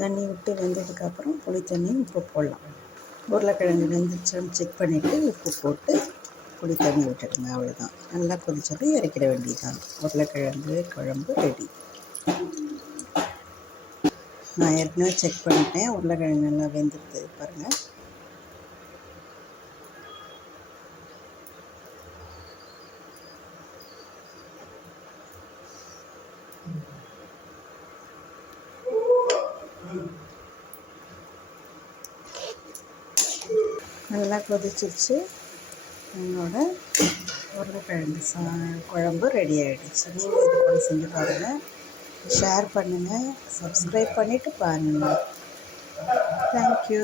தண்ணி விட்டு வெந்ததுக்கப்புறம் புளி தண்ணி உப்பு போடலாம். உருளைக்கிழங்கு வெந்துருச்சான்னு செக் பண்ணிவிட்டு உப்பு போட்டு புளி தண்ணி விட்டுடுங்க. அவ்வளோதான். நல்லா கொதிச்சது இறக்கிட வேண்டியதுதான். உருளைக்கிழங்கு குழம்பு ரெடி. நான் ஏற்கனவே செக் பண்ணிட்டேன். உருளைக்கிழங்கு நல்லா வெந்துடுது பாருங்கள். நல்லா கொதிச்சிருச்சு. என்னோட உருளைக்கிழங்கு குழம்பு ரெடி ஆகிடுச்சு. நீங்கள் இது போல் செஞ்சு பாருங்கள். ஷேர் பண்ணுங்கள். சப்ஸ்கிரைப் பண்ணிவிட்டு பாருங்கள். தேங்க்யூ.